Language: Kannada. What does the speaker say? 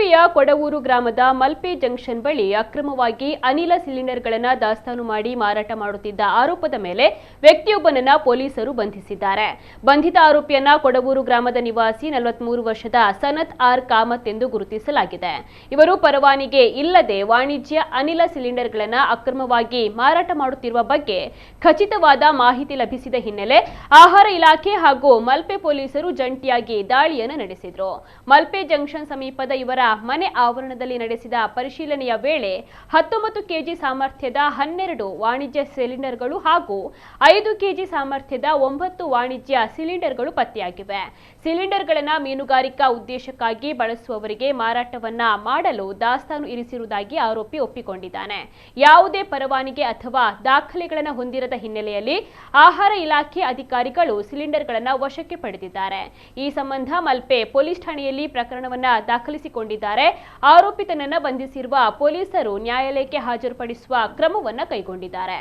ಉಡುಪಿಯ ಕೊಡವೂರು ಗ್ರಾಮದ ಮಲ್ಪೆ ಜಂಕ್ಷನ್ ಬಳಿ ಅಕ್ರಮವಾಗಿ ಅನಿಲ ಸಿಲಿಂಡರ್ಗಳನ್ನು ದಾಸ್ತಾನು ಮಾಡಿ ಮಾರಾಟ ಮಾಡುತ್ತಿದ್ದ ಆರೋಪದ ಮೇಲೆ ವ್ಯಕ್ತಿಯೊಬ್ಬನನ್ನ ಪೊಲೀಸರು ಬಂಧಿಸಿದ್ದಾರೆ. ಬಂಧಿತ ಆರೋಪಿಯನ್ನ ಕೊಡವೂರು ಗ್ರಾಮದ ನಿವಾಸಿ 43 ವರ್ಷದ ಸನತ್ ಆರ್ ಕಾಮತ್ ಎಂದು ಗುರುತಿಸಲಾಗಿದೆ. ಇವರು ಪರವಾನಗಿ ಇಲ್ಲದೆ ವಾಣಿಜ್ಯ ಅನಿಲ ಸಿಲಿಂಡರ್ಗಳನ್ನು ಅಕ್ರಮವಾಗಿ ಮಾರಾಟ ಮಾಡುತ್ತಿರುವ ಬಗ್ಗೆ ಖಚಿತವಾದ ಮಾಹಿತಿ ಲಭಿಸಿದ ಹಿನ್ನೆಲೆ ಆಹಾರ ಇಲಾಖೆ ಹಾಗೂ ಮಲ್ಪೆ ಪೊಲೀಸರು ಜಂಟಿಯಾಗಿ ದಾಳಿಯನ್ನು ನಡೆಸಿದರು. ಮಲ್ಪೆ ಜಂಕ್ಷನ್ ಸಮೀಪದ ಇವರ ಮನೆ ಆವರಣದಲ್ಲಿ ನಡೆಸಿದ ಪರಿಶೀಲನೆಯ ವೇಳೆ 19 ಕೆಜಿ ಸಾಮರ್ಥ್ಯದ 12 ವಾಣಿಜ್ಯ ಸಿಲಿಂಡರ್ಗಳು ಹಾಗೂ 5 ಕೆಜಿ ಸಾಮರ್ಥ್ಯದ 9 ವಾಣಿಜ್ಯ ಸಿಲಿಂಡರ್ಗಳು ಪತ್ತೆಯಾಗಿವೆ. ಸಿಲಿಂಡರ್ಗಳನ್ನು ಮೀನುಗಾರಿಕಾ ಉದ್ದೇಶಕ್ಕಾಗಿ ಬಳಸುವವರಿಗೆ ಮಾರಾಟವನ್ನ ಮಾಡಲು ದಾಸ್ತಾನು ಇರಿಸಿರುವುದಾಗಿ ಆರೋಪಿ ಒಪ್ಪಿಕೊಂಡಿದ್ದಾನೆ. ಯಾವುದೇ ಪರವಾನಗಿ ಅಥವಾ ದಾಖಲೆಗಳನ್ನು ಹೊಂದಿರದ ಹಿನ್ನೆಲೆಯಲ್ಲಿ ಆಹಾರ ಇಲಾಖೆ ಅಧಿಕಾರಿಗಳು ಸಿಲಿಂಡರ್ಗಳನ್ನು ವಶಕ್ಕೆ ಪಡೆದಿದ್ದಾರೆ. ಈ ಸಂಬಂಧ ಮಲ್ಪೆ ಪೊಲೀಸ್ ಠಾಣೆಯಲ್ಲಿ ಪ್ರಕರಣವನ್ನ ದಾಖಲಿಸಿಕೊಂಡಿದ್ದಾರೆ. ಆರೋಪಿತನನ್ನ ಬಂಧಿಸಿರುವ ಪೊಲೀಸರು ನ್ಯಾಯಾಲಯಕ್ಕೆ ಹಾಜರುಪಡಿಸುವ ಕ್ರಮವನ್ನ ಕೈಗೊಂಡಿದ್ದಾರೆ.